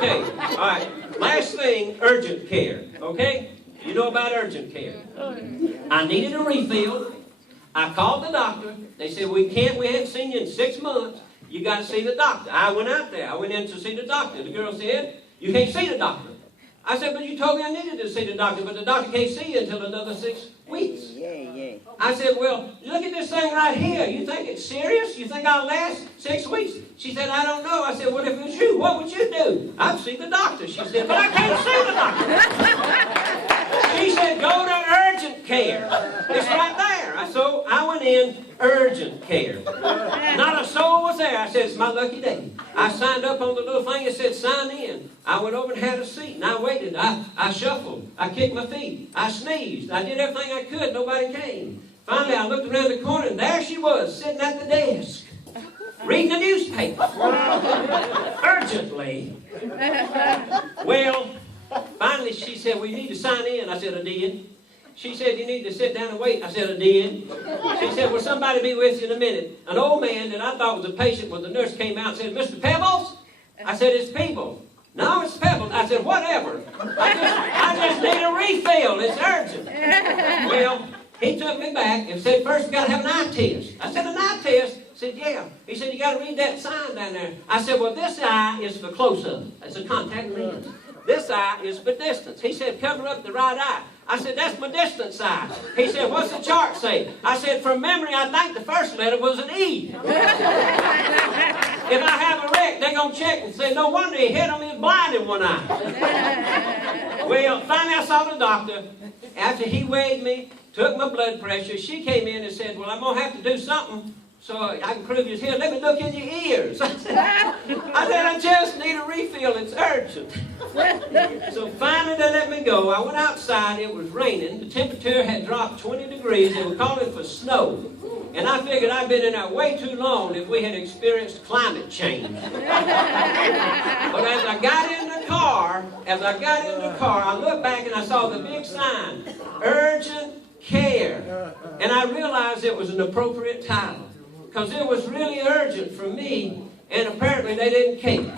Okay, all right. Last thing, urgent care, okay? You know about urgent care. I needed a refill. I called the doctor. They said, we haven't seen you in 6 months. You got to see the doctor. I went out there. I went in to see the doctor. The girl said, you can't see the doctor. I said, but you told me I needed to see the doctor, but the doctor can't see you until another 6 weeks. I said, well, look at this thing right here. You think it's serious? You think I'll last 6 weeks? She said, I don't know. I said, well, if it was you, what would you do? I'd see the doctor. She said, but I can't see the doctor. She said, go to urgent care. It's right there. So I went in urgent care. Not a soul was there. I said, it's my lucky day. I signed up on the little thing that said sign in. I went over and had a seat, and I waited. I shuffled. I kicked my feet. I sneezed. I did everything I could. Nobody came. Finally, I looked around the corner, and there she was, sitting at the desk, reading the newspaper. Urgently. Well, finally, she said, well, you need to sign in. I said, I did. She said, you need to sit down and wait. I said, I did. She said, will somebody be with you in a minute? An old man that I thought was a patient when the nurse came out and said, Mr. Peebles? I said, it's Peebles. No, it's Peebles. I said, whatever. I just need a refill. It's urgent. Well, he took me back and said, first we got to have an eye test. I said, an eye test? He said, yeah. He said, you got to read that sign down there. I said, well, this eye is for close-up. It's a contact lens. This eye is for distance. He said, cover up the right eye. I said, that's my distance eye. He said, what's the chart say? I said, from memory, I think the first letter was an E. If I have a wreck, they're going to check and say, no wonder he hit him, he's blind in one eye. Well, finally I saw the doctor. After he weighed me, took my blood pressure, she came in and said, well, I'm going to have to do something so I can prove you're here. Let me look in your ears. I said, I just need a refill. It's urgent. So finally they let me go. I went outside. It was raining. The temperature had dropped 20 degrees. They were calling for snow. And I figured I'd been in there way too long if we had experienced climate change. But as I got in the car, I looked back and I saw the big sign, urgent care. And I realized it was an appropriate title, because it was really urgent for me, and apparently they didn't care.